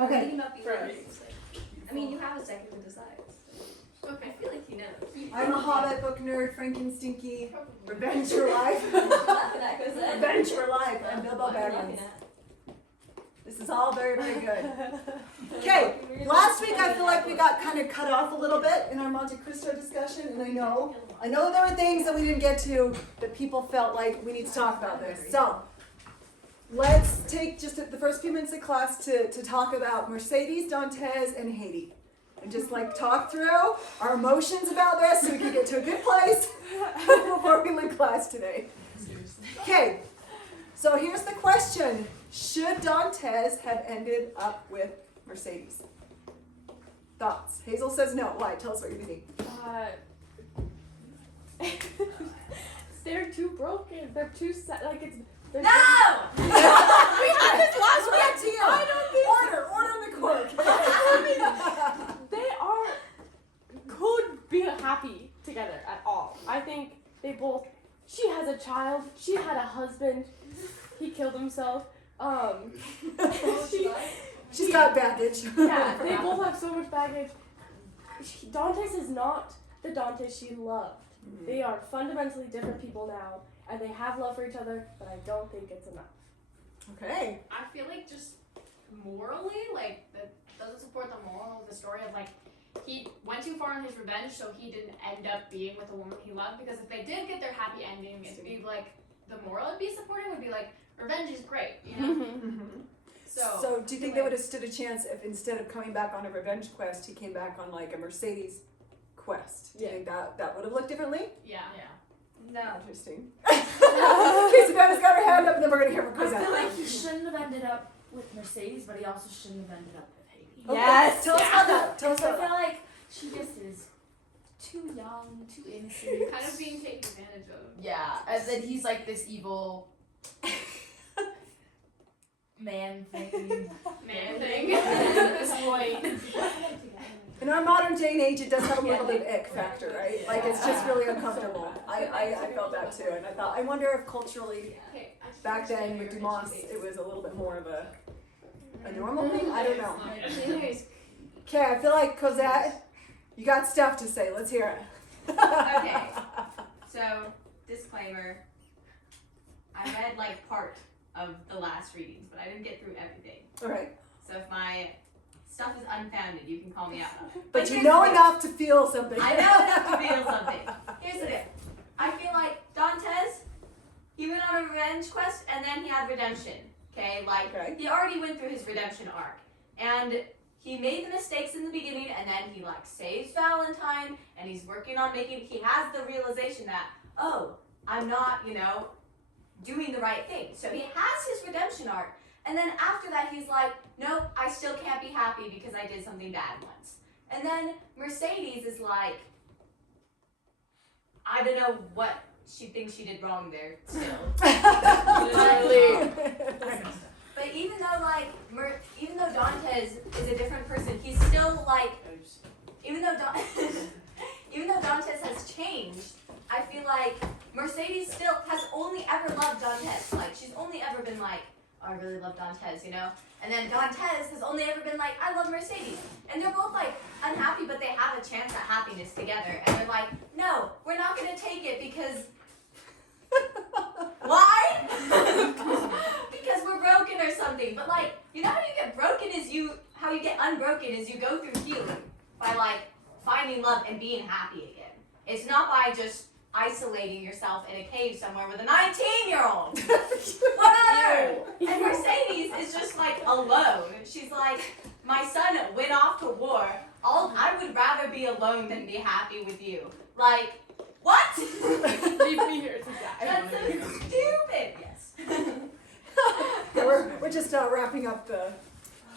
Okay. Maybe not be First. honest. I mean, you have a second to decide. So. Okay. I feel like he knows. I'm a Hobbit book nerd, Frankenstinky, Revenge for Life. Laughing at Cosette. Revenge for Life, and Bilbo What are you Baggins. laughing at? This is all very, very good. Okay, last week I feel like we got kind of cut off a little bit in our Monte Cristo discussion, and I know there were things that we didn't get to that people felt like we need to talk about this. So, let's take just the first few minutes of class to talk about Mercedes, Dantes, and Haiti. And just like talk through our emotions about this so we can get to a good place before we leave class today. Okay, so here's the question. Should Dantes have ended up with Mercedes? Thoughts? Hazel says no. Why? Tell us what you're thinking. They're too broken. They're too sad. Like it's. No! We had this last week too. I don't think Order in the court. they could be happy together at all. I think they both. She has a child. She had a husband. He killed himself. She's got baggage. Yeah, they both have so much baggage. Dantes is not the Dantes she loved. Mm-hmm. They are fundamentally different people now, and they have love for each other, but I don't think it's enough. Okay. I feel like just morally, like, that doesn't support the moral of the story of, like, he went too far on his revenge, so he didn't end up being with the woman he loved, because if they did get their happy ending, it'd be, like, the moral it'd be supporting would be, like, revenge is great, you know? Mm-hmm. So do you think they would have stood a chance if instead of coming back on a revenge quest, he came back on like a Mercedes quest? Do you think that would have looked differently? Yeah. No. Interesting. Okay, Savannah's got her hand up, and then we're gonna hear from I feel Cosette. like he shouldn't have ended up with Mercedes, but he also shouldn't have ended up with Haiti. Okay, Yes. Tell us about that. Tell us I about feel that. like she just is too young, too innocent. Kind of being taken advantage of. Yeah, and then he's like this evil man thing. Man thing. At this point. In our modern day and age, it does have a little bit of ick factor, right? Like it's just really uncomfortable. I felt that too, and I thought, I wonder if culturally Okay, back then with Dumas, it was a little bit more of a normal thing. I don't know. Okay, I feel like Cosette, you got stuff to say. Let's hear it. Okay. So, disclaimer. I read like part of the last readings, but I didn't get through everything. All right, So if my stuff is unfounded, you can call me out on it. but you here's know the deal. enough to feel something. I know enough to feel something. Here's the deal. I feel like Dantes, he went on a revenge quest and then he had redemption. Okay, like Okay. he already went through his redemption arc, and he made the mistakes in the beginning, and then he like saves Valentine, and he's working on making. He has the realization that I'm not, doing the right thing. So he has his redemption arc, and then after that he's like, nope, I still can't be happy because I did something bad once. And then Mercedes is like, I don't know what she thinks she did wrong there still. But even though Dantes is a different person, he's still like, even though Dantes has changed, I feel like Mercedes still has only ever loved Dantes. Like, she's only ever been like, oh, I really love Dantes, And then Dantes has only ever been like, I love Mercedes. And they're both like unhappy, but they have a chance at happiness together. And they're like, no, we're not gonna take it because why? Because we're broken or something. But like, how you get broken how you get unbroken is you go through healing by like finding love and being happy again. It's not by just isolating yourself in a cave somewhere with a 19-year-old. Whatever. And Mercedes is just like alone. She's like, my son went off to war. I would rather be alone than be happy with you. Like, what? Leave me here to die. That's so stupid. Yes. Yeah, we're just wrapping up the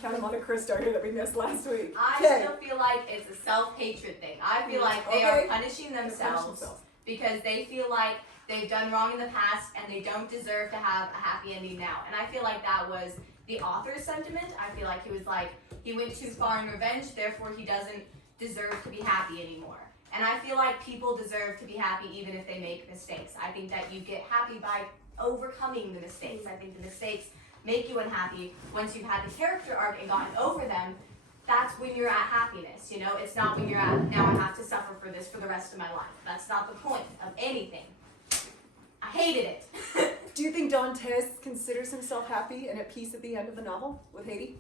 Count of Monte Cristo here that we missed last week. I Okay. still feel like it's a self-hatred thing. I feel like they are punishing themselves because they feel like they've done wrong in the past and they don't deserve to have a happy ending now. And I feel like that was the author's sentiment. I feel like he was like, he went too far in revenge, therefore he doesn't deserve to be happy anymore. And I feel like people deserve to be happy even if they make mistakes. I think that you get happy by overcoming the mistakes. I think the mistakes make you unhappy. Once you've had the character arc and gotten over them, that's when you're at happiness, you know? It's not when you're at, now I have to suffer for this for the rest of my life. That's not the point of anything. I hated it. Do you think Dantes considers himself happy and at peace at the end of the novel with Haiti?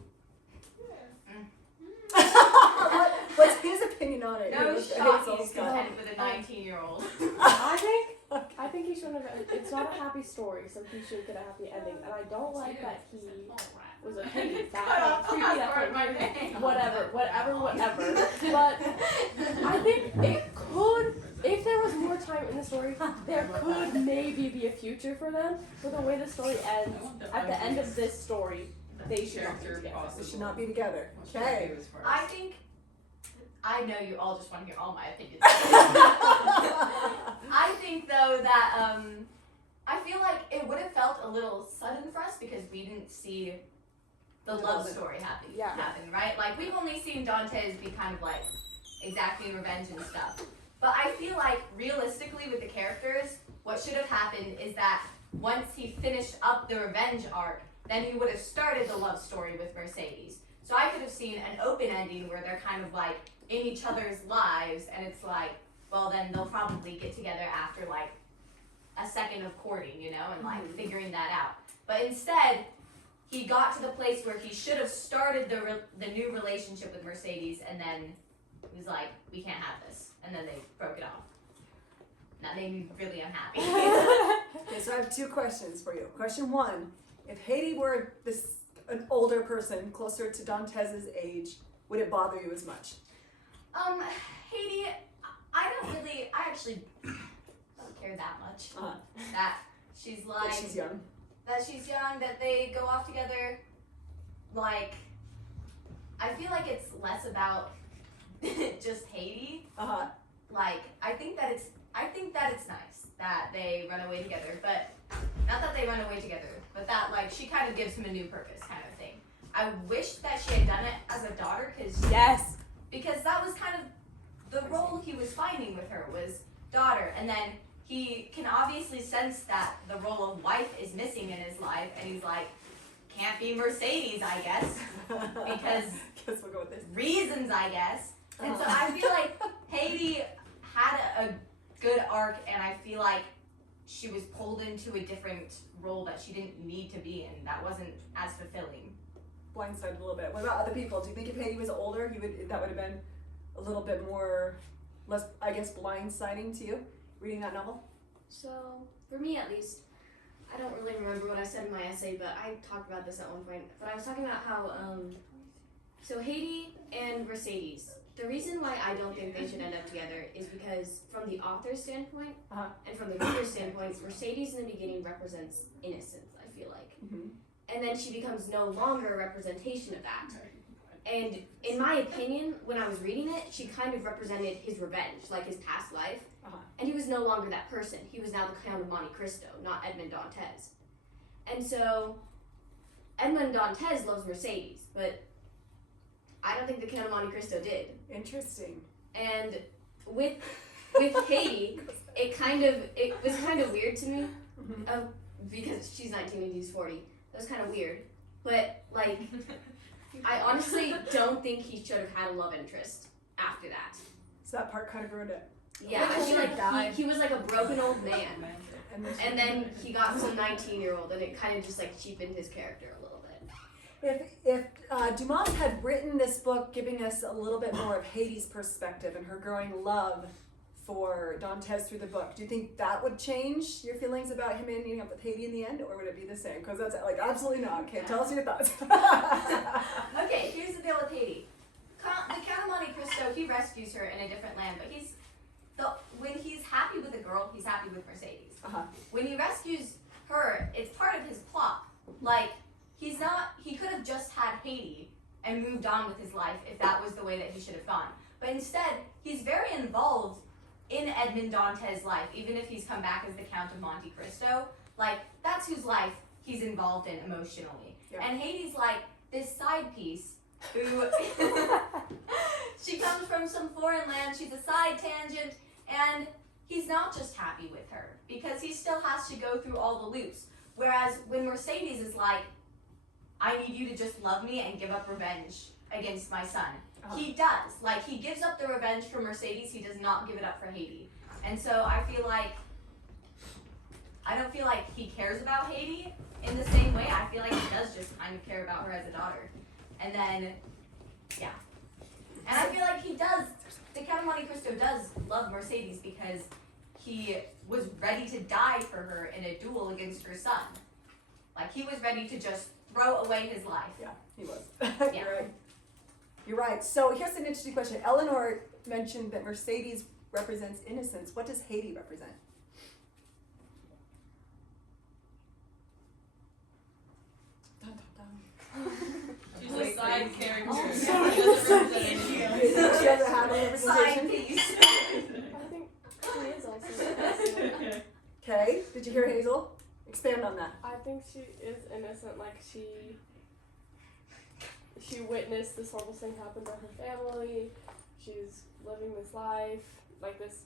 What's his opinion on it? No With the shot Hazel he's stuff? content with a 19-year-old. I think he shouldn't have. It's not a happy story, so he should get a happy ending. And I don't like that he was a pig. That creepy. That whatever. But I think it could, if there was more time in the story, there could maybe be a future for them. But the way the story ends, at the end of this story, they should not be together. They should not be together. Okay. I think, I know you all just want to hear all my opinions. I think though that I feel like it would have felt a little sudden for us because we didn't see the love story happen, right? Like we've only seen Dantes be kind of like exacting revenge and stuff. But I feel like realistically with the characters, what should have happened is that once he finished up the revenge arc, then he would have started the love story with Mercedes. So I could have seen an open ending where they're kind of like in each other's lives, and it's like, well, then they'll probably get together after like a second of courting, you know, and like figuring that out. But instead, he got to the place where he should have started the new relationship with Mercedes, and then he was like, we can't have this, and then they broke it off. That made me really unhappy. Okay, so I have two questions for you. Question one, if Haiti were an older person, closer to Dantes' age, would it bother you as much? Haiti, I actually don't care that much. That she's like, That she's young. That they go off together. Like, I feel like it's less about just Haiti. Like, I think that it's nice that they run away together, but not that they run away together, but that like she kind of gives him a new purpose kind of thing. I wish that she had done it as a daughter because that was kind of the role he was finding with her was daughter, and then he can obviously sense that the role of wife is missing in his life, and he's like, can't be Mercedes, I guess, because guess we'll go with this. Reasons, I guess. And so I feel like Haiti had a good arc, and I feel like she was pulled into a different role that she didn't need to be in. That wasn't as fulfilling. Blindsided a little bit. What about other people? Do you think if Haiti was older, that would have been a little bit less, I guess, blindsiding to you reading that novel? So, for me at least, I don't really remember what I said in my essay, but I talked about this at one point. But I was talking about how, so Haiti and Mercedes, the reason why I don't think they should end up together is because from the author's standpoint and from the reader's standpoint, Mercedes in the beginning represents innocence, I feel like. And then she becomes no longer a representation of that. And in my opinion, when I was reading it, she kind of represented his revenge, like his past life. And he was no longer that person. He was now the Count of Monte Cristo, not Edmond Dantes. And so, Edmond Dantes loves Mercedes, but I don't think the Count of Monte Cristo did. Interesting. And with Haiti, it was kind of weird to me, because she's 19 and he's 40. That was kind of weird. But, like, I honestly don't think he should have had a love interest after that. So that part kind of ruined it. Yeah, I feel like he was like a broken old man. And then he got some 19-year-old, and it kind of just, like, cheapened his character a little bit. If Dumas had written this book giving us a little bit more of Haiti's perspective and her growing love for Dantes through the book, do you think that would change your feelings about him ending up with Haiti in the end, or would it be the same? Because that's like, absolutely not. Okay, tell us your thoughts. Okay, here's the deal with Haiti. The Count of Monte Cristo, he rescues her in a different land, but when he's happy with a girl, he's happy with Mercedes. When he rescues her, it's part of his plot. Like, he could have just had Haiti and moved on with his life if that was the way that he should have gone. But instead, he's very involved in Edmond Dantes' life, even if he's come back as the Count of Monte Cristo. Like, that's whose life he's involved in emotionally. Yeah. And Haiti's like this side piece who, she comes from some foreign land, she's a side tangent, and he's not just happy with her, because he still has to go through all the loops. Whereas when Mercedes is like, I need you to just love me and give up revenge against my son. Uh-huh. He does. Like, he gives up the revenge for Mercedes, he does not give it up for Haiti. And so I don't feel like he cares about Haiti in the same way. I feel like he does just kind of care about her as a daughter. And then, yeah. And I feel like the Count of Monte Cristo does love Mercedes because he was ready to die for her in a duel against her son. Like, he was ready to just throw away his life. Yeah, he was. Yeah. You're right. You're right. So here's an interesting question. Eleanor mentioned that Mercedes represents innocence. What does Haiti represent? Dun, dun, dun. She's a side character. Oh, She sorry. doesn't represent anything. She doesn't have a Side representation. piece. I think she is also. Okay. Did you hear Hazel? Expand on that. I think she is innocent. Like she witnessed this horrible thing happen to her family. She's living this life, like this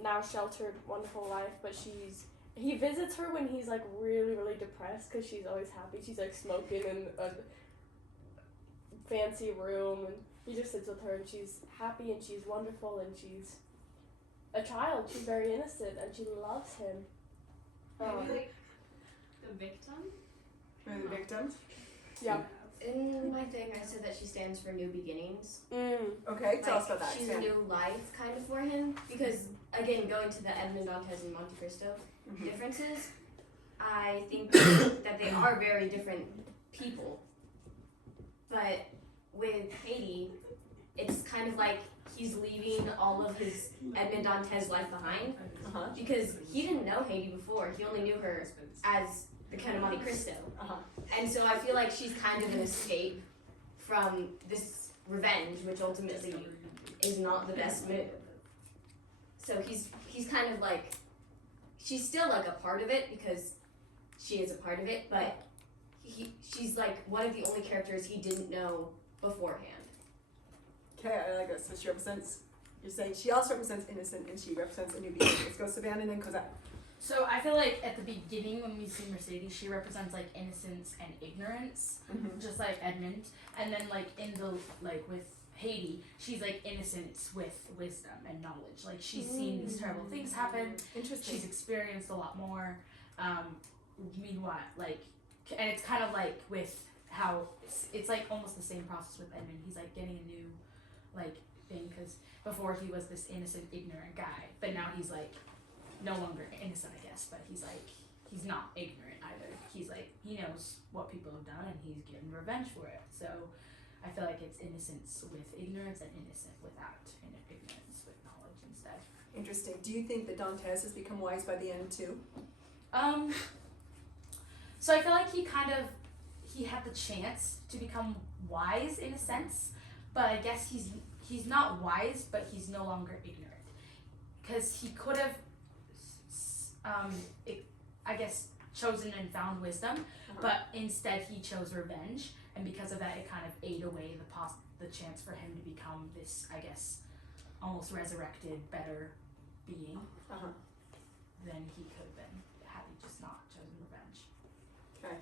now sheltered, wonderful life. But he visits her when he's like really, really depressed because she's always happy. She's like smoking in a fancy room, and he just sits with her, and she's happy and she's wonderful and she's a child. She's very innocent and she loves him. Maybe like the victim? Or the victim. Yeah. In my thing, I said that she stands for new beginnings. Okay, tell us about that. She's a Expand. new life kind of for him. Because, again, going to the Edmond Dantes and Monte Cristo Mhm. differences, I think that they are very different people. But with Haiti, it's kind of like he's leaving all of his Edmond Dantes life behind. Uh-huh. Because he didn't know Haiti before. He only knew her as the Count of Monte Cristo. Uh-huh. And so I feel like she's kind of an escape from this revenge, which ultimately is not the best move. So he's kind of like, she's still like a part of it because she is a part of it, but she's like one of the only characters he didn't know beforehand. Okay, I like this. So she represents, you're saying she also represents innocent and she represents a new beginning. Let's go Savannah and then Cosette. So I feel like at the beginning when we see Mercedes, she represents like innocence and ignorance, just like Edmund. And then like in the with Haiti, she's like innocence with wisdom and knowledge. Like she's seen these terrible things happen. Interesting. She's experienced a lot more. Meanwhile, and it's kind of like with how it's like almost the same process with Edmund. He's like getting a new thing because before he was this innocent, ignorant guy, but now he's like no longer innocent, I guess, but he's not ignorant either. He's like, he knows what people have done and he's getting revenge for it. So I feel like it's innocence with ignorance and innocent without ignorance with knowledge instead. Interesting. Do you think that Dantes has become wise by the end too? So I feel like he had the chance to become wise in a sense, but I guess he's not wise, but he's no longer ignorant. Because he could have I guess chosen and found wisdom, but instead he chose revenge, and because of that it kind of ate away the chance for him to become this, I guess, almost resurrected, better being than he could have been had he just not chosen revenge. Okay,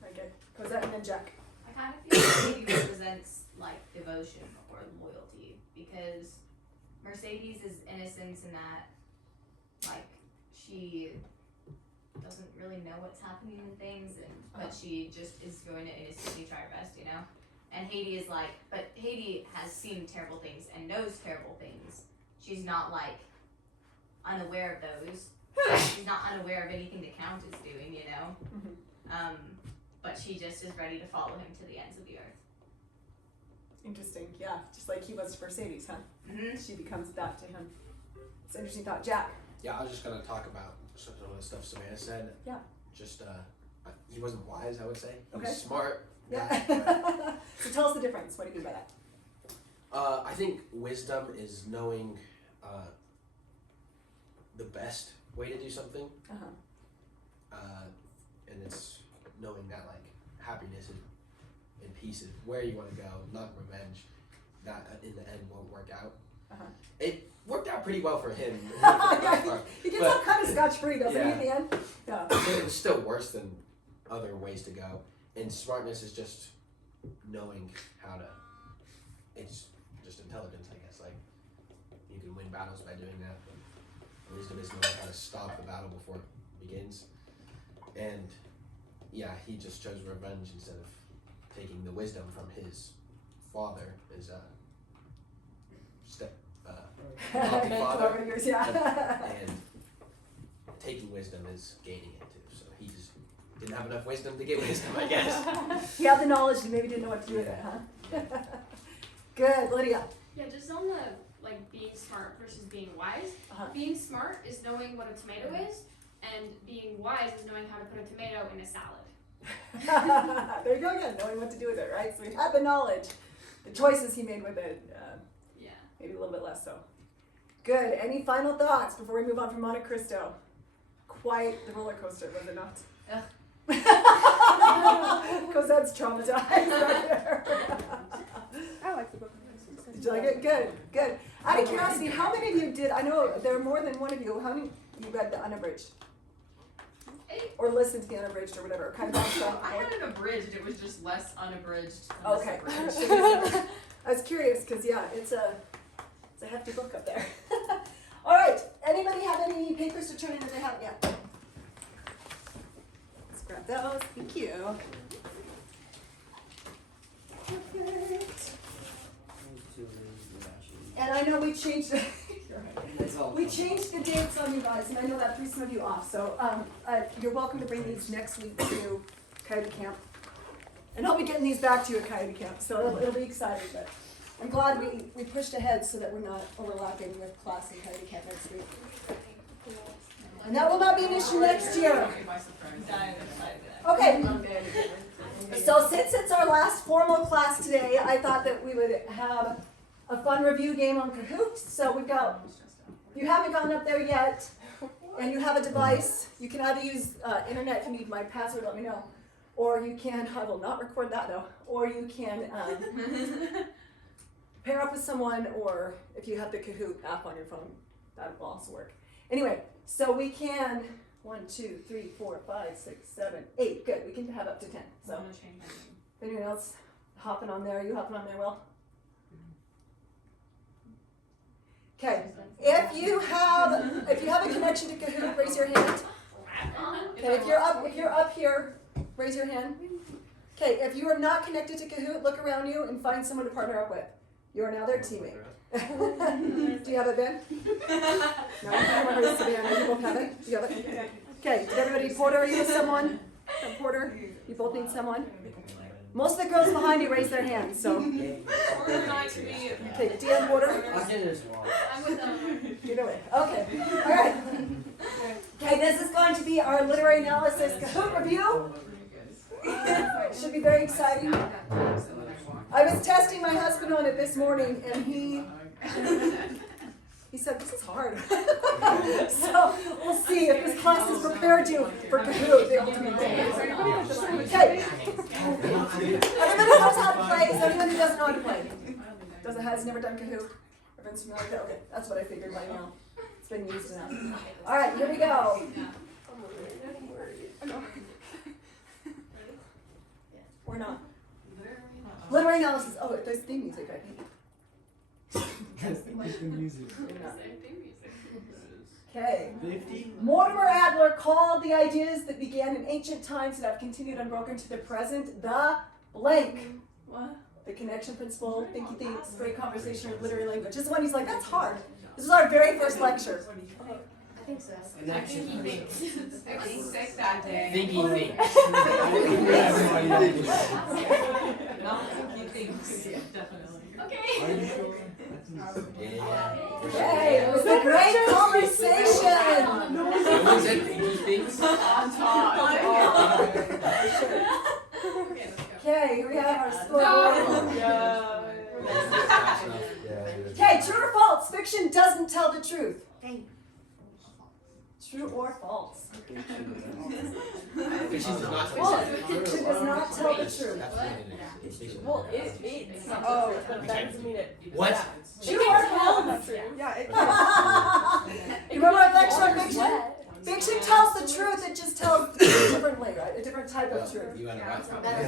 very good. Cosette and then Jack. I kind of feel like Haiti represents like devotion or loyalty because Mercedes is innocence in that like she doesn't really know what's happening in things but she just is going to innocently try her best, you know? And Haiti is like, but Haiti has seen terrible things and knows terrible things. She's not like unaware of those. She's not unaware of anything the Count is doing, you know? But she just is ready to follow him to the ends of the earth. Interesting. Yeah, just like he was to Mercedes, huh? Mm-hmm. She becomes that to him. It's an interesting thought. Jack. Yeah, I was just gonna talk about some of the stuff Savannah said. Yeah. Just he wasn't wise, I would say. He was Okay. smart. Yeah. But, So tell us the difference. What do you mean by that? I think wisdom is knowing the best way to do something, and it's knowing that like happiness and peace is where you want to go, not revenge. That in the end won't work out. It worked out pretty well for him. For the most part. He gets But- out kind of scotch-free, doesn't he, Yeah. in the end? Yeah. It was still worse than other ways to go. and smartness is just knowing how to. It's just intelligence, I guess. Like you can win battles by doing that. But wisdom is knowing how to stop the battle before it begins. And yeah, he just chose revenge instead of taking the wisdom from his father, his adopted father, and taking wisdom is gaining it too. So he just didn't have enough wisdom to get wisdom, I guess. He had the knowledge and maybe didn't know what to do with it, huh? Good, Lydia. Yeah, just on the like being smart versus being wise. Being smart is knowing what a tomato is, and being wise is knowing how to put a tomato in a salad. There you go again, knowing what to do with it, right? So he had the knowledge. The choices he made with it, Yeah. maybe a little bit less so. Good. Any final thoughts before we move on from Monte Cristo? Quite the roller coaster, was it not? Because that's traumatized right there. I like the book. Did you like it? Good, good. Out of curiosity, how many of you did, I know there are more than one of you, how many you read the unabridged? Or listened to the unabridged or whatever, kind of stuff? I had an abridged, it was just less unabridged. Okay. Abridged. I was curious because yeah, it's a hefty book up there. All right. Anybody have any papers to turn in that they haven't yet? Let's grab those. Thank you. Perfect. And I know we changed the dates on you guys, and I know that threw some of you off. So you're welcome to bring these next week to Coyote Camp. And I'll be getting these back to you at Coyote Camp, so it'll be exciting. But I'm glad we pushed ahead so that we're not overlapping with class and Coyote Camp next week. And that will not be an issue next year. Okay. So since it's our last formal class today, I thought that we would have a fun review game on Kahoot. So we've got, if you haven't gone up there yet, and you have a device, you can either use internet if you need my password, let me know. Or you can, I will not record that though, or you can pair up with someone, or if you have the Kahoot app on your phone, that will also work. Anyway, so we can, 1, 2, 3, 4, 5, 6, 7, 8, good, we can have up to 10. So, if anyone else hopping on there, you hopping on there, Will? Okay, if you have a connection to Kahoot, raise your hand. Okay, if you're up here, raise your hand. Okay, if you are not connected to Kahoot, look around you and find someone to partner up with. You are now their teammate. Do you have it, Ben? No, I remember Savannah. You both have it? Do you have it? Okay, did everybody, Porter, are you with someone? Porter, you both need someone? Most of the girls behind you raise their hands, so. Okay, DM Porter. I'm with them. Either way. Okay. All right. Okay, this is going to be our literary analysis Kahoot review. Should be very exciting. I was testing my husband on it this morning, and he said, this is hard. So we'll see if this class has prepared you for Kahoot, the ultimate game. Okay. Everybody knows how to play. Is anyone who doesn't know how to play? Has never done Kahoot? Everyone's familiar with it? Okay, that's what I figured by now. It's been used enough. All right, here we go. Or not. Literary analysis. Oh, there's theme music, I think. Okay. Mortimer Adler called the ideas that began in ancient times that have continued unbroken to the present the blank. What? The connection principle, think he thinks, great conversation with literary language. This is one he's like, that's hard. This is our very first lecture. I think so. I was sick that day. Thinky thinks. Not thinky thinks. Definitely. Okay. Yeah. Yay, it was a great conversation. Someone said thinky thinks. On top. Okay, here we have our score. Okay, true or false? Fiction doesn't tell the truth. True or false? Fiction does not Fiction does not tell the truth. Well, it's oh, but that doesn't mean it. What? True or false? Yeah, it You remember our lecture on fiction? Fiction tells the truth, it just tells differently, right? A different type literature. You want to watch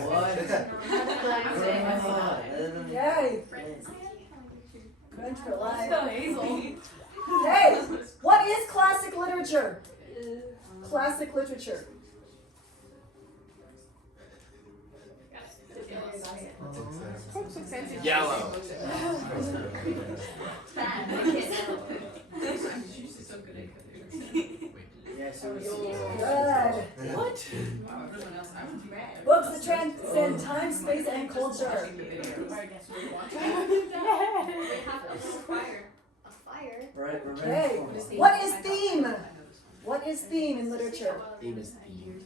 What? Okay. French for life. Hazel. Okay. What is classic literature? Classic literature. Yellow. She's so good at Good. What? everyone else. I was mad. Books that transcend time, space, and culture. A fire. Okay. What is theme? What is theme in literature? Theme is theme.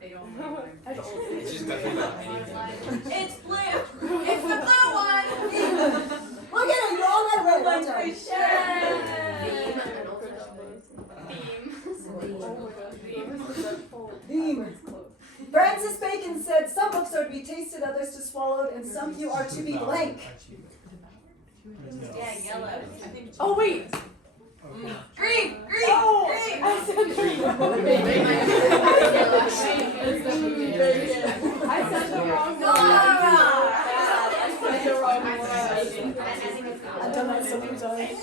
They don't know. It's just nothing about anything. It's blue. It's the blue one. Look at it, you all got it right. One One for time. Theme. Francis Bacon said, some books are to be tasted, others to swallowed, and some few are to be blank. Yeah, yellow. Oh wait. Green. Oh, Green. I said I said the wrong one. I said the wrong one. I've done that so many times.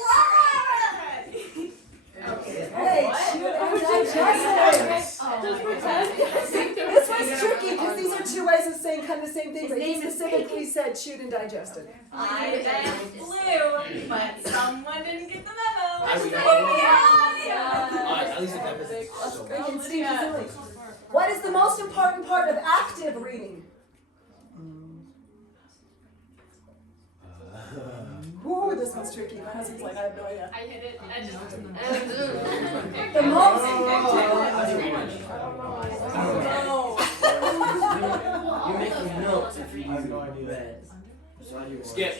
Hey, shoot and digest. Just pretend. This was tricky because these are two ways of saying kind of the same thing, but he specifically said shoot and digested. I meant blue, but someone didn't get the memo. I would Yeah. at least the deficit. So Freaking Steve Zilli. What is the most important part of active reading? Ooh, this one's tricky. My husband's like, I have no idea. I hit it. I just. The most. You're making notes if you read. Skip.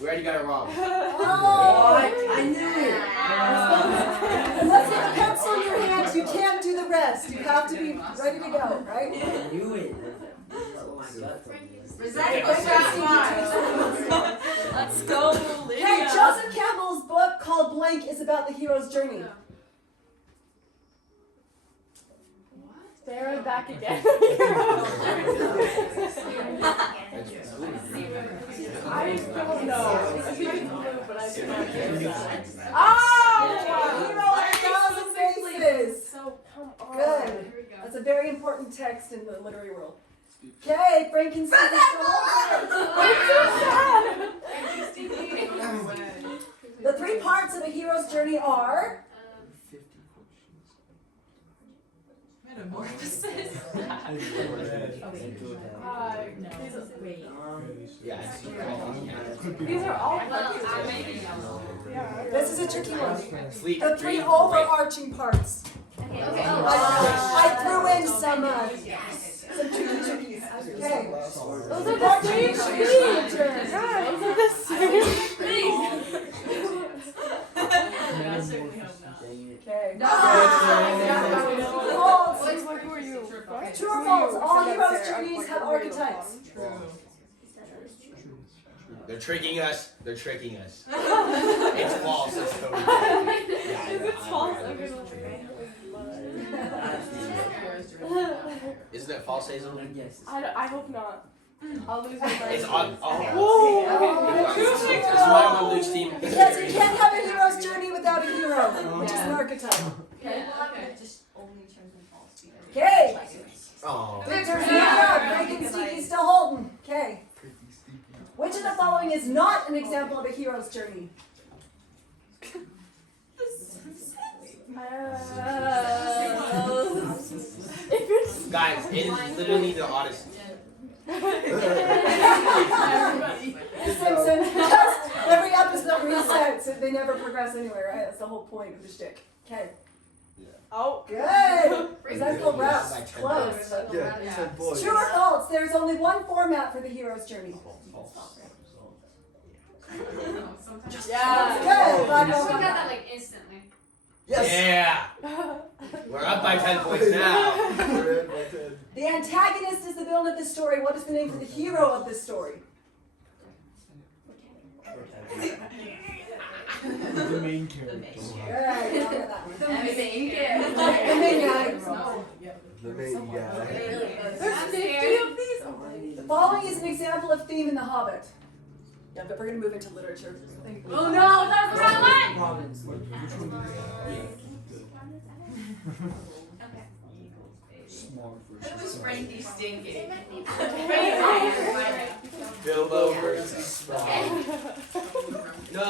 We already got it wrong. Oh, I knew it. unless you have a pencil in your hands, you can't do the rest. You have to be ready to go, right? I knew it. Oh my god. Let's go, Okay, Joseph Campbell's book called Blank is about the hero's journey. There and back again. I don't know. I think it's blue, but I do not hear that. Oh! Hero of 1,000 Faces. So come on. Good. That's a very important text in the literary world. Okay, Frankenstein is still I'm so sad. The three parts of a hero's journey are Metamorphosis. Wait. Yeah, I see. These are all this is a tricky one. Sleep, The three dream, overarching parts. Okay. I threw in some trickies. Okay. Those are the same things. Those are the same Okay. What were you? True or false? All heroes' journeys have archetypes. They're tricking us. They're tricking us. It's false. It's totally false. If it's false, I'm gonna Isn't it false, Hazel? Yes. I hope not. I'll lose my mind. It's on. Oh. This is why I'm on Luke's team. Yes, you can't have a hero's journey without a hero, which is an archetype. Okay. Just only chosen false. Okay. Oh. Victor's Frankenstein still holding. Okay. Which of the following is not an example of a hero's journey? Guys, it is literally the oddest. The Simpsons. Just every episode resets, so they never progress anywhere, right? That's the whole point of the shtick. Okay. Oh. Good. Resentful route. By 10 Close. Yeah, True or false? There's only one format for the hero's journey. Yeah. Good. Black We on got white. that like instantly. Yeah. We're up by 10 points now. The antagonist is the villain of the story. What is the name for the hero of this story? The main character. Alright, now I got that one. The main character. The main guy. The main guy. There's 50 of these? Oh my. The following is an example of theme in The Hobbit. Yeah, but we're gonna move into literature. Oh no, that was the wrong one! Province. Smart It was Frankie Stinking. Bilbo versus Sprout. No!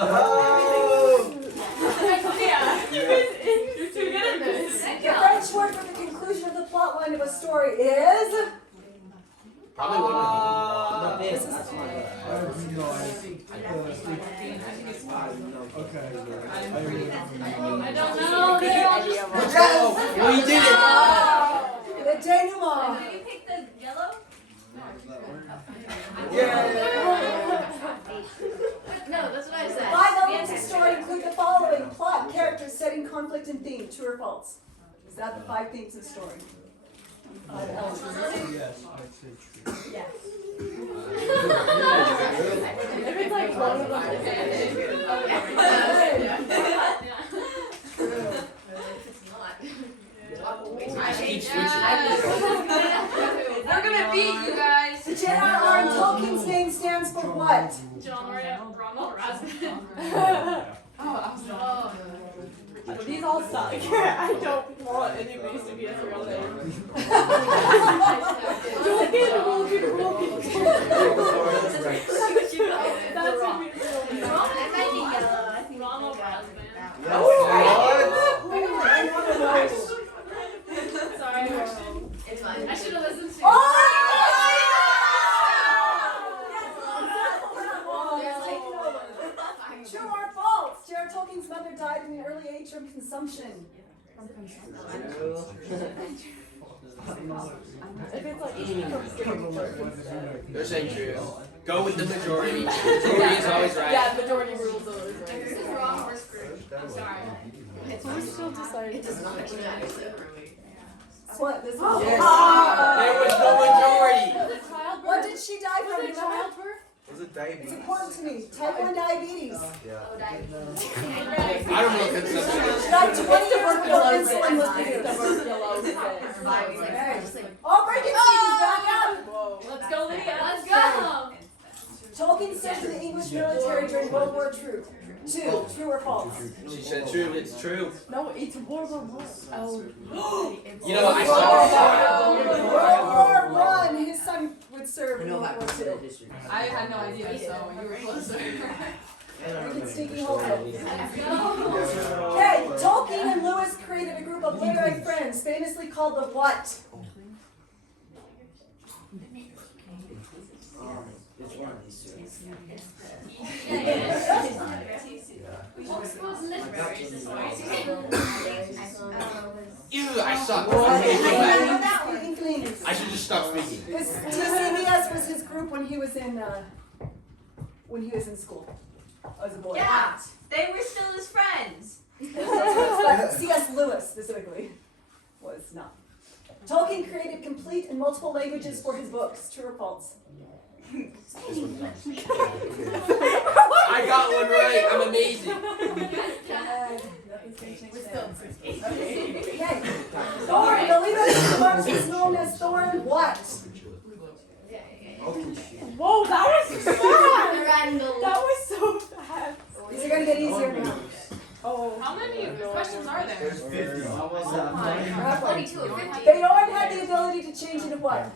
Yeah, you guys, you're too good at this. The French word for the conclusion of the plot line of a story is. Probably one of them. This is Okay. I don't know. They're all just. Yes! We did it! the denouement. Did you pick the yellow? No, that's what I said. Five elements of story include the following: plot, characters, setting, conflict, and theme. True or false? Is that the 5 themes of story? 5 elements. Yes, I'd say true. Yes. If it's like one of them, I keep switching. We're gonna beat you guys. The J.R.R. in Tolkien's name stands for what? John Ronald Rasmussen. these all suck. I don't want any of these to be a real name. That's gonna be a real name. It might be yellow. I think Ronald Rasmussen. Sorry. it's fine. I should have listened to Oh! True or false? J.R.R. Tolkien's mother died in an early age from consumption. If it's like They're saying true. Go with the majority. Majority is always right. yeah, majority rules always This right. is wrong or screwed. I'm sorry. We're still deciding. It does not matter. What? This one? Yes. There was no majority. What did she die from? Was it Remember? childbirth? Was it It's diabetes? important to me. Type 1 diabetes. Yeah. Oh, diabetes. I don't know if it's something. She died 20 years before insulin was produced. Tuberculosis. Oh, pregnancies! Back up! Let's go, Lydia. Let's go. Tolkien served in the English military during World War II. True or false? She said true. It's true. No, it's World War One. Oh. You know what? I World War I. His son would serve in World War II. I had no idea, so you were closer. We can sneaky hold it. Okay, Tolkien and Lewis created a group of literary friends, famously called the what? It's one of these two. Ew, I suck. Inklings. I should just stop speaking. This TCBS was his group when he was in school as a boy. Yeah, they were still his friends. But C.S. Lewis specifically was not. Tolkien created complete and multiple languages for his books. True or false? I got one right. I'm amazing. Okay. Thorin, the leader of the Sparks, is known as Thorin what? Whoa, that was fast. Randall. That was so fast. These are gonna get easier now. Oh. How many questions are there? There's 50. They all had the ability to change into what?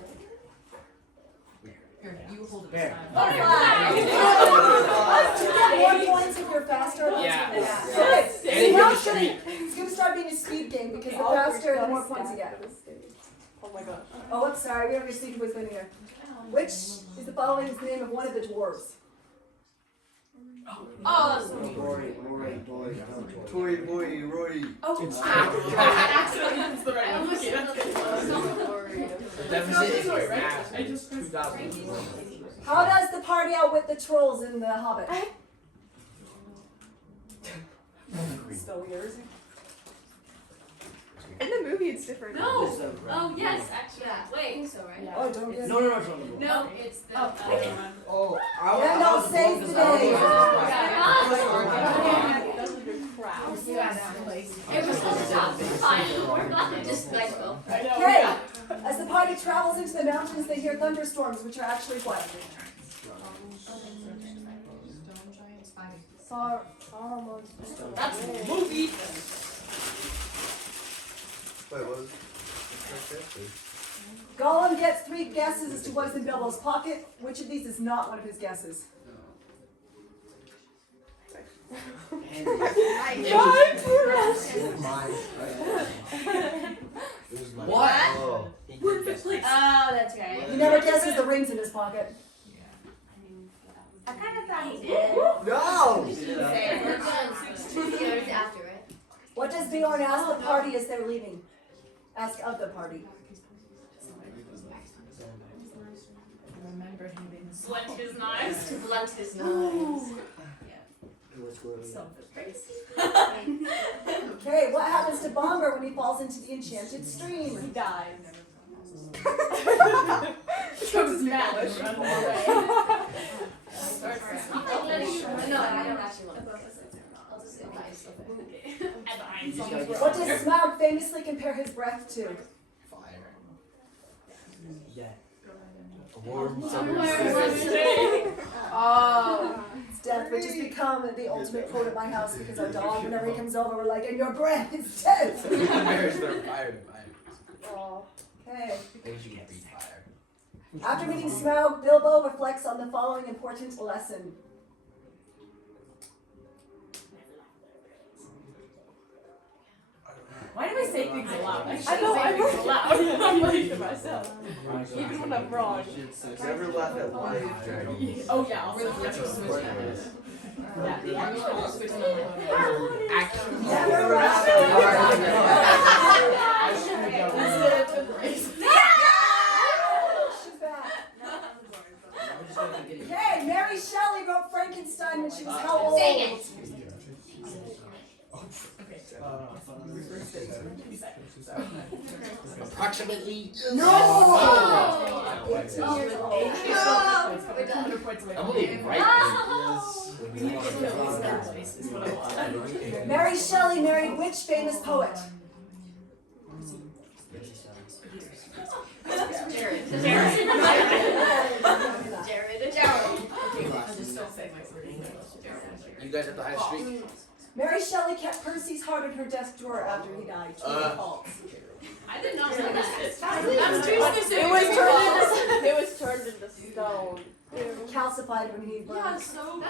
Here, you hold it There. this time. Do you get more points if you're faster? Yeah. Okay. And So it now gives a it's gonna start being a speed game because the faster, the more points you get. Oh my god. Oh, whoops, sorry, we don't see who was winning here. Which is the following is the name of one of the dwarves? Oh, that's Rory. Toy boy, Roy. Oh, It's the right one. Okay, that's good. The deficit is massive. I just pressed 2000. how does the party outwit the trolls in The Hobbit? Still yours? In the movie, it's different. No. Oh, yes, actually. Wait. So, right? Oh, don't get No, it's not. No, it's the other one. Oh, Randall saves the day. Yeah. crap. It was so tough. Fine. We're not Just nice Bill. Okay. As the party travels into the mountains, they hear thunderstorms, which are actually what? That's Wait, what was Gollum gets 3 guesses as to what's in Bilbo's pocket. Which of these is not one of his guesses? It was mine. It was mine. What? Oh, he did guess it. Oh, that's right. He never guesses the rings in his pocket. I kind of thought he did. No! We're done. 2 years after, right? What does Bjorn ask the party as they're leaving? Ask of the party. Remember him being Blunt his knives. To blunt his knives. Okay, what happens to Bomber when he falls into the enchanted stream? He dies. Becomes mad. No, I don't actually want to. I'll just say nice. What does Smaug famously compare his breath to? Fire. Yeah. A warm Oh. It's death, which has become the ultimate quote at my house because our dog, whenever he comes over, we're like, and your breath is death. Compares their fire to fire. Oh, okay. Things you can beat fire. After meeting Smaug, Bilbo reflects on the following important lesson. Why do I say things aloud? I know, I wrote it loud. I'm like to myself. Even when I'm wrong. Never laugh at life, Dragon. Oh yeah, I'll switch. Yeah, I'll switch on the Actually, Never laugh. She's back. Okay, Mary Shelley wrote Frankenstein when she was how old? Dang it. approximately. No! 18 years old. We're done. 100 points away. I'm only right. We need to get to at least third place is what I want. Mary Shelley married which famous poet? Jared. I'll just still say my word. You guys at the high street? Mary Shelley kept Percy's heart in her desk drawer after he died. True or false? I didn't know that. That's too specific. It was turned into stone. Calcified when he burned. Yeah, so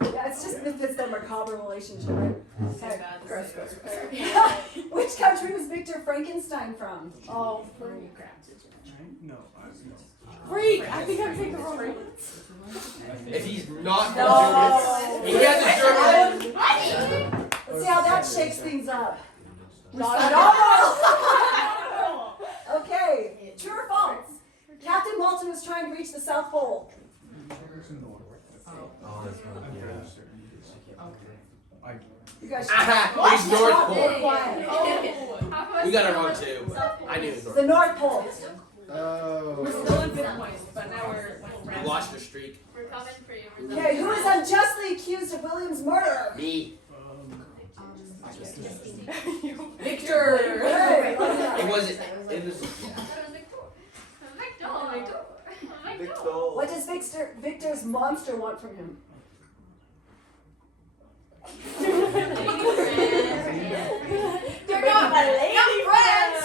Yeah, it's just it fits their macabre relationship, right? Okay. Gross. Which country was Victor Frankenstein from? Oh, freak. No, Freak! I think I'm saying the wrong one. If he's not No. he has a German. Let's see how that shakes things up. Not at all. Okay, true or false? Captain Walton was trying to reach the South Pole. Oh, that's not You guys should Aha, he's North stop being Pole. quiet. You got it wrong too. I knew it was The North North Pole. We're still in 5 points, but now we're Pole. You lost your streak. We're coming for you. Okay, who is unjustly accused of William's murder? Me. Victor! Hey, It wasn't. It was. Victor. what does Victor's monster want from him? They're not my lady friends.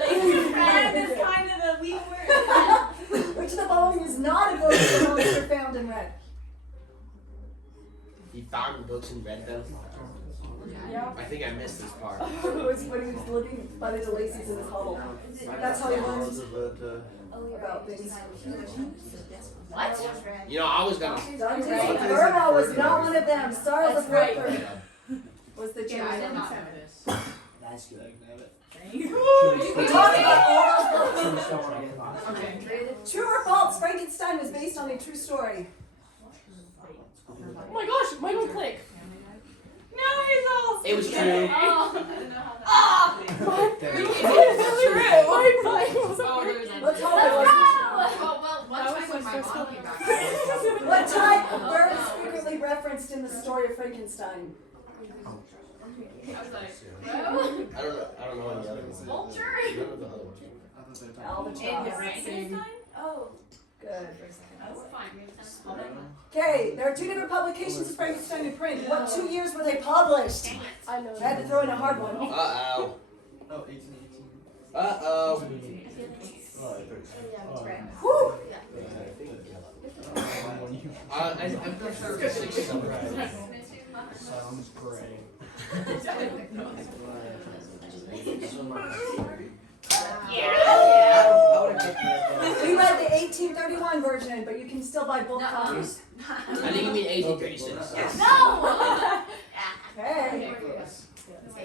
Lady friend is kind of a weak word. Which of the following is not a ghost monster found in red? He found books and read them. Yeah. I think I missed this part. It was when he was living by the Delacys in his hovel. That's how he learned about things. What? You know, I was gonna. Dante Irma was not one of them. Sorry, the That's right. Ripper was the Yeah, I did chosen. not. That's good. We talked about all of them. Okay. True or false? Frankenstein was based on a true story. Oh my gosh, mine won't click. No results. It was true. Oh. What? Mine was Oh, there's a. Let's hope it wasn't Oh, well, one time when my mom came back. true. What type of bird is frequently referenced in in the story of Frankenstein? I was like, I don't know any other ones. Vulture? None of the other ones. Albatross. Oh. Good. That's fine. Okay, there are two different publications of Frankenstein in print. What 2 years were they published? I know. I had to throw in a hard one. Uh-oh. Oh, 1818. Uh-oh. Oh, I thought Whew. I'm pretty sure it's 6 something. sounds great. We read the 1831 version, but you can still buy both copies. I think you mean 1836. No! Okay.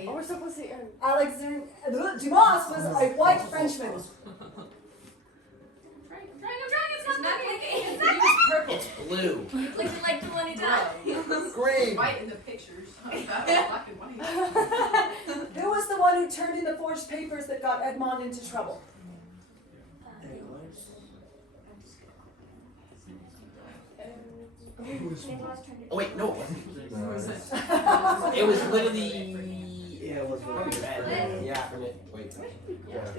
Oh, we're supposed to end. Alexander Dumas was a white Frenchman. It's not clicking. Purple. Blue. Looking like the one he died. Green. White in the pictures. Black and white. Who was the one who turned in the forged papers that got Edmond into trouble? Oh wait, no. It was literally. Yeah, it was really bad. Yeah. Wait.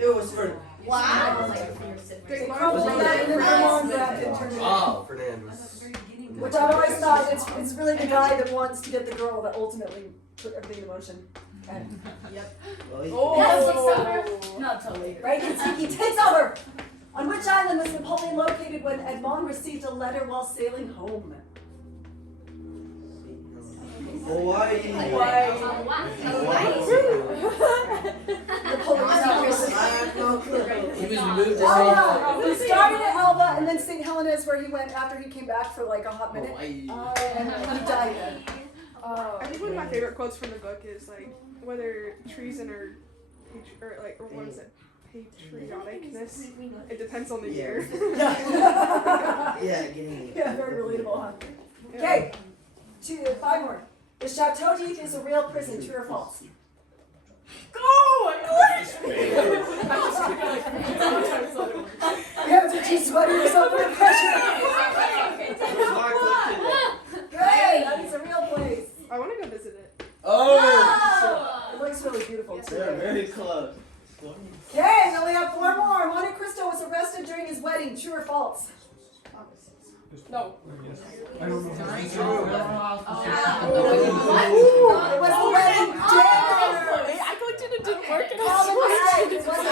It was for. Wow. They crumbled that and then Edmond grabbed it and turned it in. Oh, Fernando. Which I've always thought it's really the guy that wants to get the girl that ultimately put everything in motion. Okay. Well, he- Oh. Not totally. Right? He takes over. On which island was Napoleon located when Edmond received a letter while sailing home? Hawaii. Napoleon I have no clue. He was moved to Elba. He started at Elba and then St. Helena is where he went after he came back for like a hot minute. Hawaii. And he died there. I think one of my favorite quotes from the book is like whether treason or what is it? Patrioticness. It depends on the year. Yeah. Yeah, getting it. Yeah, very relatable, huh? Okay, 5 more. The Chateau d'If is a real prison, true or false? You have to too sweaty yourself under pressure. Great, that is a real place. I want to go visit it. Oh! It looks really beautiful too. They're very close. Okay, we only have 4 more. Monte Cristo was arrested during his wedding, true or false? No. It was the wedding dinner. I clicked it, it didn't work. And Common I mistake. It wasn't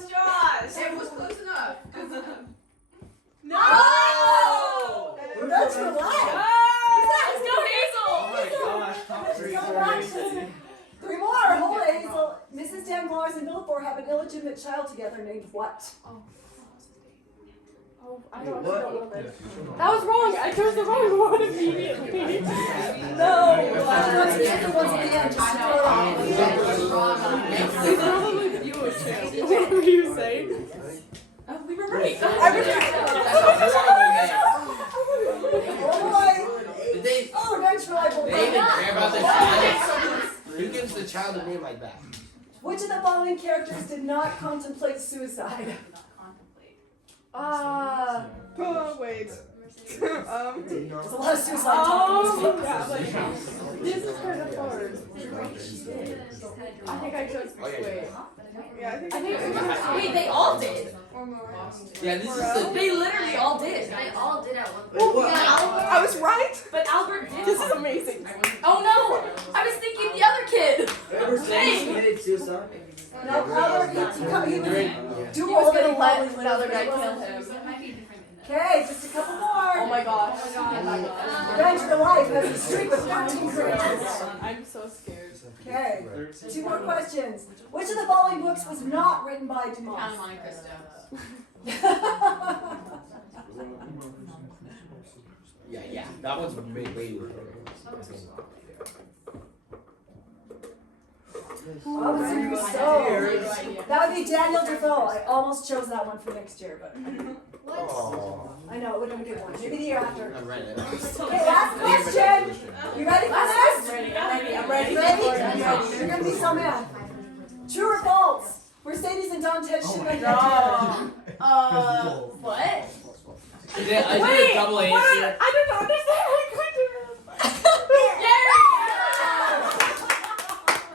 straws. It was close enough. No! That's for life. Let's go, Hazel! Oh my gosh, top 3. Let's go back. 3 more. Hold it, Hazel. Mrs. Danglars and Villefort have an illegitimate child together named what? Oh, I don't actually know what it is. That was wrong. I chose the wrong one immediately. No. Let's get the ones at the end. Just throw it on. You probably with you a chance. What were you saying? We were right. Oh boy. Did they? Oh, revenge for life. They even care about their child? Who gives the child a name like that? Which of the following characters did not contemplate suicide? Oh, wait. There's a lot of suicide Oh, talk. yeah, like, this is kind of hard. I think I chose Wait. Yeah, I think Wait, they all did. Yeah, this is the. They literally all did. They all did at one point. Wait, what? I was right. But Albert did. This is amazing. Oh no! I was thinking the other kid. Ever since he committed suicide? No, Albert, he was too He was old gonna and let lovely the other live, guy but he kill wasn't. him. Okay, just a couple more. Oh my gosh. Revenge for Life has a streak with 13 creators. I'm so scared. Okay, 2 more questions. Which of the following books was not written by Count Dumas? Monte Cristo. Yeah. That one's way more. So, that would be Daniel Defoe. I almost chose that one for next year, but Oh. I know it would have been a good one. Maybe the year after. I read it. Okay, last question. You ready for this? I'm ready. Ready? You're gonna be so mad. True or false? Mercedes and Dantes should make love together. What? I did a double answer. I didn't understand. I couldn't.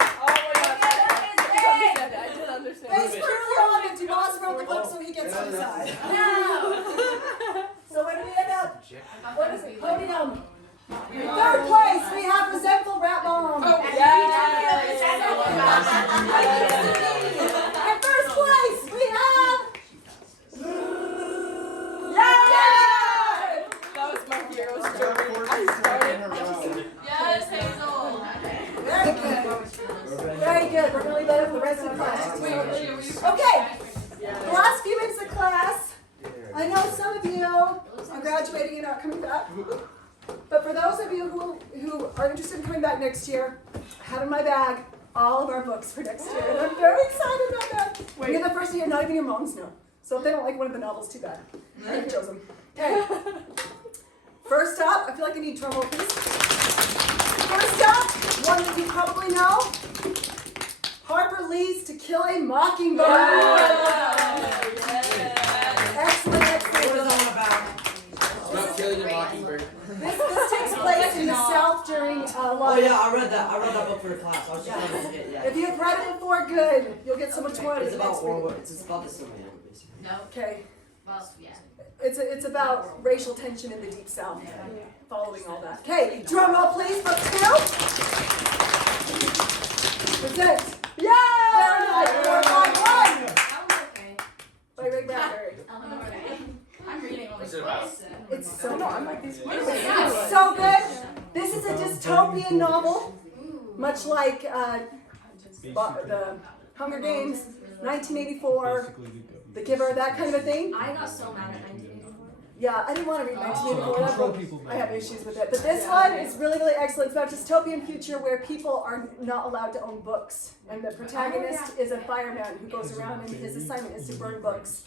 Oh my god. I did understand. Thanks for everyone that Dumas wrote the book so he gets to decide. So where do we end up? What is it? Podium. Third place, we have Resentful Rat Mom. Oh, And first place, we have... That was my hero's story. I started. Yes, Hazel. Very good. Very good. We're really better than the rest of the class. Okay, the last few minutes of class. I know some of you are graduating and not coming back. But for those of you who are interested in coming back next year, I have in my bag all of our books for next year. And I'm very excited about that. You're the first year, not even your moms know. So if they don't like one of the novels, too bad. I chose them. Okay. First up, I feel like I need drum roll, please. First up, one that you probably know. Harper Lee's To Kill a Mockingbird. Excellent, excellent. What is that about? About killing a mockingbird. This takes place in the South during Oh yeah, I read that book for the class. I was just trying to forget. Yeah. If you've read it before, good. You'll get so much more out of It's it about next World week. War. It's about the Civil War, basically. No. Okay. Well, yeah. It's about racial tension in the Deep South. Following all that. Okay, drum roll please, book 2. Present. Yay! Very nice. 4, 5, 1. That was okay. By Ray Bradbury. I'm reading all What's these it about? books. It's so No, I'm like these. It's so good. This is a dystopian novel, much like the Hunger Games, 1984, The Giver, that kind of a thing. I got so mad at 1984. Yeah, I didn't want to read 1984. That book, I have issues with it. But this one is really, really excellent. It's about a dystopian future where people are not allowed to own books. And the protagonist is a fireman who goes around and his assignment is to burn books.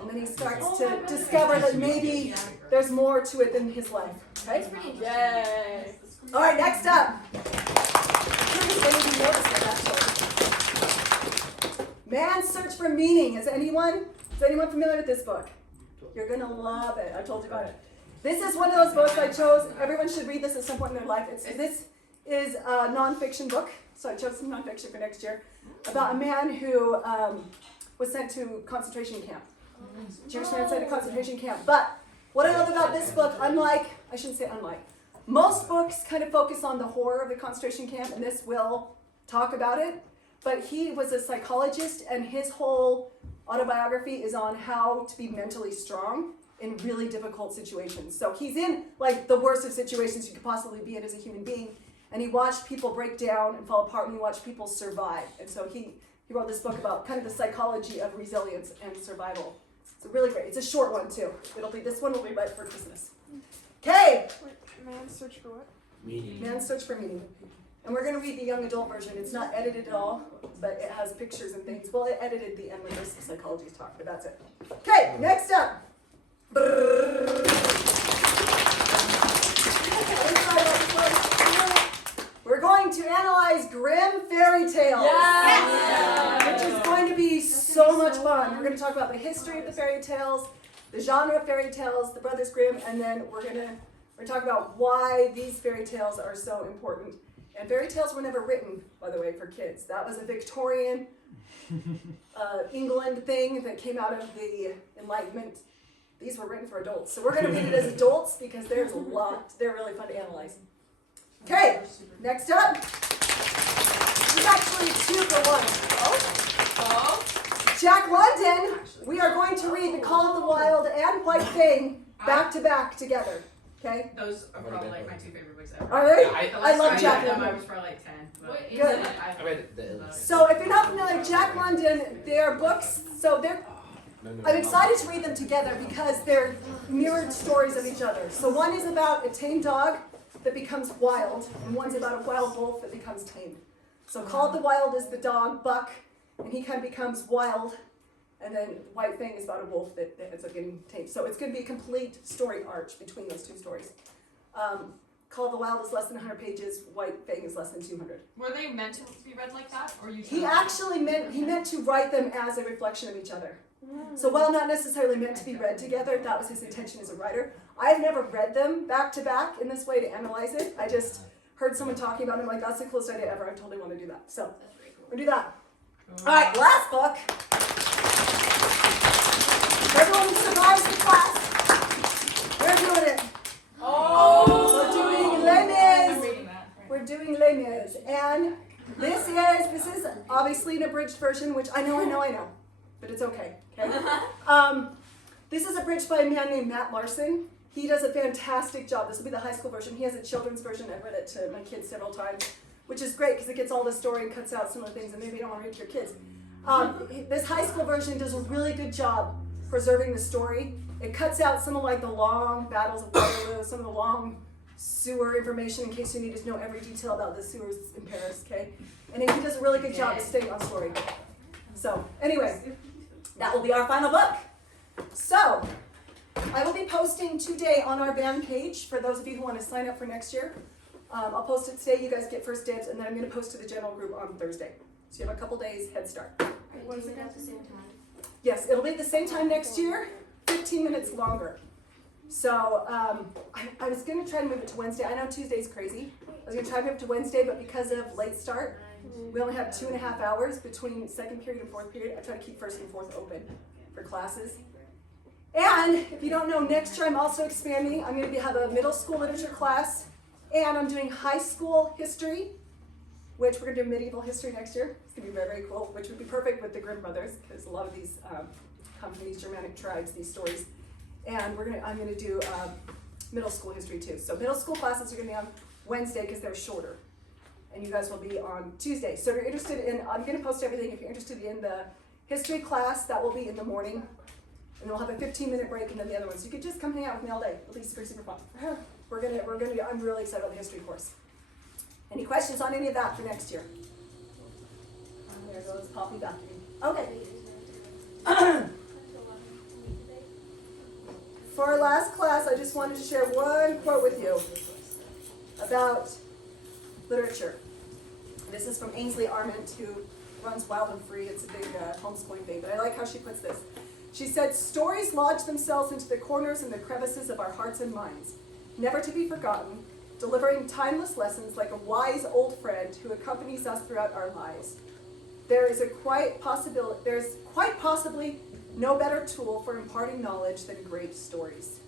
And then he starts to discover that maybe there's more to it than his life. Okay? Yay. All right, next up. I'm curious if any of you noticed it, actually. Man's Search for Meaning. Is anyone familiar with this book? You're gonna love it. I told you about it. This is one of those books I chose. Everyone should read this at some point in their life. This is a nonfiction book, so I chose some nonfiction for next year, about a man who was sent to concentration camp. Jewish man sent to concentration camp. But what I love about this book, I shouldn't say unlike, most books kind of focus on the horror of the concentration camp, and this will talk about it. But he was a psychologist, and his whole autobiography is on how to be mentally strong in really difficult situations. So he's in like the worst of situations you could possibly be in as a human being, and he watched people break down and fall apart, and he watched people survive. And so he wrote this book about kind of the psychology of resilience and survival. It's really great. It's a short one too. This one will be right for Christmas. Okay. Man's Search for what? Meaning. Man's Search for Meaning. And we're going to read the young adult version. It's not edited at all, but it has pictures and things. Well, it edited the endless psychology talk, but that's it. Okay, next up. We're going to analyze Grimm fairy tales. Yes! Which is going to be so much fun. We're going to talk about the history of the fairy tales, the genre of fairy tales, the Brothers Grimm, and then we're going to talk about why these fairy tales are so important. And fairy tales were never written, by the way, for kids. That was a Victorian England thing that came out of the Enlightenment. These were written for adults. So we're going to read it as adults because there's a lot. They're really fun to analyze. Okay, next up. This is actually 2 for 1. Jack London, we are going to read The Call of the Wild and White Fang back to back together. Okay? Those are probably like my 2 favorite books ever. Are they? Yeah, I love Jack I London. was probably like 10. But Good. I read the So if you're not familiar with Jack London, they're books, so I'm excited to read them together because they're mirrored stories of each other. So one is about a tame dog that becomes wild, and one's about a wild wolf that becomes tamed. So Call of the Wild is the dog, Buck, and he kind of becomes wild, and then White Fang is about a wolf that ends up getting tamed. So it's going to be a complete story arch between those 2 stories. Call of the Wild is less than 100 pages. White Fang is less than 200. Were they meant to be read like that, or you? He actually meant to write them as a reflection of each other. So while not necessarily meant to be read together, that was his intention as a writer. I've never read them back to back in this way to analyze it. I just heard someone talking about it. I'm like, that's the coolest idea ever. I totally want to do that. So we'll do that. All right, last book. Everyone survives the class. We're doing it. We're doing Les Mis. We're doing Les Mis. And this is obviously an abridged version, which I know. But it's okay. This is abridged by a man named Matt Larson. He does a fantastic job. This will be the high school version. He has a children's version. I've read it to my kids several times, which is great because it gets all the story and cuts out some of the things that maybe you don't want to read to your kids. This high school version does a really good job preserving the story. It cuts out some of like the long battles of Waterloo, some of the long sewer information in case you need to know every detail about the sewers in Paris, okay? And then he does a really good job staying on story. So, anyway, that will be our final book. So, I will be posting today on our band page for those of you who want to sign up for next year. I'll post it today. You guys get first dibs, and then I'm going to post to the general group on Thursday. So you have a couple days head start. Was it at the same time? Yes, it'll be at the same time next year, 15 minutes longer. So I was going to try to move it to Wednesday. I know Tuesday's crazy. I was going to try to move it to Wednesday, but because of late start, we only have 2.5 hours between second period and fourth period. I try to keep first and fourth open for classes. And if you don't know, next year I'm also expanding. I'm going to have a middle school literature class, and I'm doing high school history, which we're going to do medieval history next year. It's going to be very, very cool, which would be perfect with the Grimm brothers, because a lot of these come from these Germanic tribes, these stories. And I'm going to do middle school history too. So middle school classes are going to be on Wednesday because they're shorter. And you guys will be on Tuesday. So if you're interested in, I'm going to post everything. If you're interested in the history class, that will be in the morning. And we'll have a 15-minute break and then the other ones. You could just come hang out with me all day. It'll be super, super fun. I'm really excited about the history course. Any questions on any of that for next year? There goes Poppy back to me. Okay. For our last class, I just wanted to share one quote with you about literature. This is from Ainsley Arment, who runs Wild and Free. It's a big homeschooling thing, but I like how she puts this. She said, "Stories lodge themselves into the corners and the crevices of our hearts and minds, never to be forgotten, delivering timeless lessons like a wise old friend who accompanies us throughout our lives. There's quite possibly no better tool for imparting knowledge than great stories."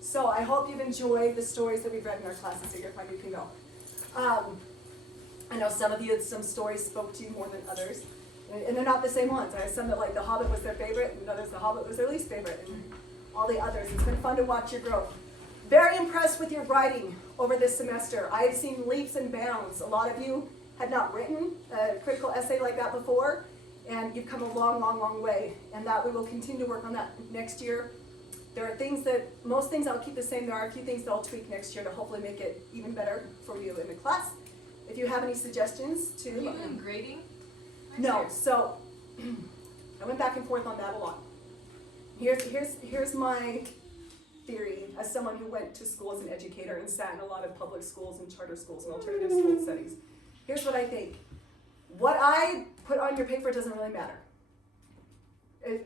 So I hope you've enjoyed the stories that we've read in our classes here. If I can go. I know some of you, some stories spoke to you more than others. And they're not the same ones. I have some that like The Hobbit was their favorite, and others The Hobbit was their least favorite, and all the others. It's been fun to watch your growth. Very impressed with your writing over this semester. I have seen leaps and bounds. A lot of you had not written a critical essay like that before, and you've come a long, long, long way. And that we will continue to work on that next year. There are most things I'll keep the same. There are a few things that I'll tweak next year to hopefully make it even better for you in the class. If you have any suggestions Are you doing grading? No, so I went back and forth on that a lot. Here's my theory as someone who went to school as an educator and sat in a lot of public schools and charter schools and alternative school studies. Here's what I think. What I put on your paper doesn't really matter.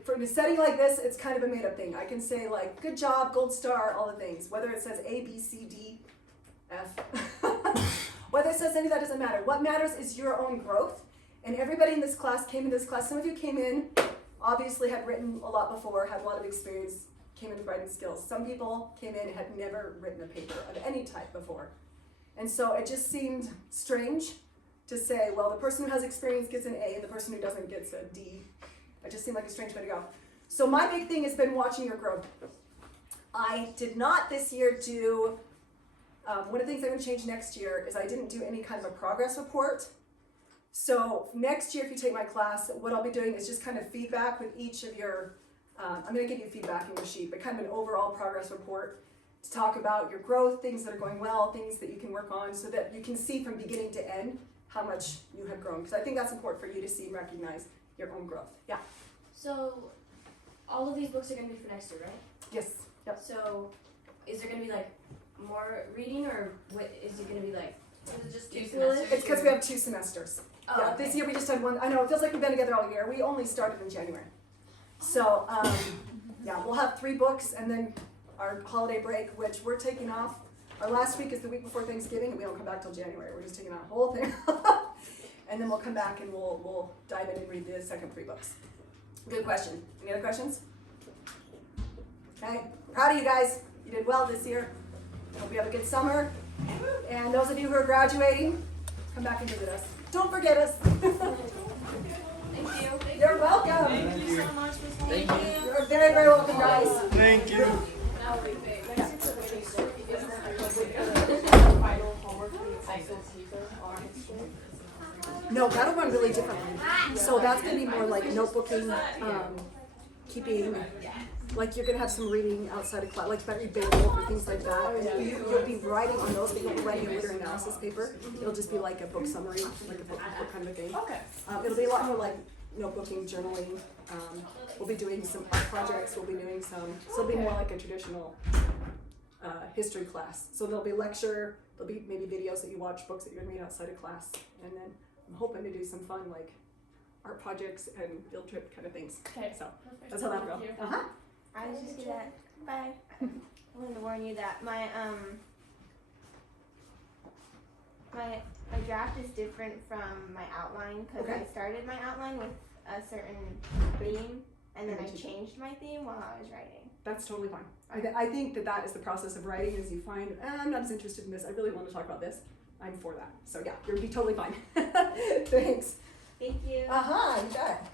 For a setting like this, it's kind of a made-up thing. I can say like, good job, gold star, all the things. Whether it says A, B, C, D, F. Whether it says any of that doesn't matter. What matters is your own growth. And everybody in this class came into this class. Some of you came in, obviously had written a lot before, had a lot of experience, came in with writing skills. Some people came in and had never written a paper of any type before. And so it just seemed strange to say, well, the person who has experience gets an A and the person who doesn't gets a D. It just seemed like a strange way to go. So my big thing has been watching your growth. I did not this year do, one of the things I'm going to change next year is I didn't do any kind of a progress report. So next year, if you take my class, what I'll be doing is just kind of feedback with each of your, I'm going to give you feedback in your sheet, but kind of an overall progress report to talk about your growth, things that are going well, things that you can work on so that you can see from beginning to end how much you have grown. Because I think that's important for you to see and recognize your own growth. Yeah? So, all of these books are going to be for next year, right? Yes. Yep. So, is there going to be like more reading, or what is it gonna be like? Is it just 2 Equal-ish? semesters? It's because we have 2 semesters. Oh, Yeah, okay. this year we just had one. I know it feels like we've been together all year. We only started in January. So, yeah, we'll have 3 books and then our holiday break, which we're taking off. Our last week is the week before Thanksgiving, and we don't come back till January. We're just taking that whole thing. And then we'll come back and we'll dive in and read the second 3 books. Good question. Any other questions? Okay, proud of you guys. You did well this year. Hope you have a good summer. And those of you who are graduating, come back and visit us. Don't forget us. Thank you. You're welcome. Thank you so much, Miss Monte. Thank you. You're very, very welcome, guys. Thank you. Final homework we also teaser on history. No, that'll run really differently. So that's gonna be more like notebooking, keeping, like you're gonna have some reading outside of class, like very Beowulf or things like that. And you'll be writing on those, but you won't be writing a literary analysis paper. It'll just be like a book summary, like a book kind of a thing. Okay. It'll be a lot more like notebooking, journaling. We'll be doing some art projects. We'll be doing some. So it'll be more like a traditional history class. So there'll be a lecture. There'll be maybe videos that you watch, books that you're gonna read outside of class, and then I'm hoping to do some fun like art projects and field trip kind of things. Okay. So Perfect. that's how that'll go. Thank you. Uh-huh. I was just gonna bye. I wanted to warn you that my draft is different from my outline because Okay. I started my outline with a certain theme and then I changed my theme while I was writing. That's totally fine. I think that is the process of writing. Is you find I'm not as interested in this. I really want to talk about this. I'm for that. So yeah, you'll be totally fine. Thanks. Thank you. Uh-huh. You bet.